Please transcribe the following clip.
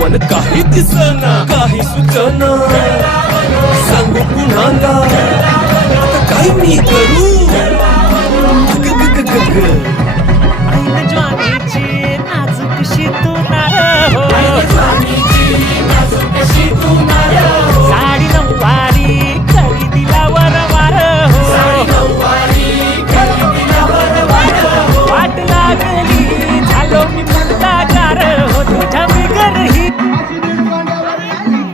आठवण काही दिसना, काही सुचना, सांगू कुणाला आता काय मी करू? ग ग ग ग ग.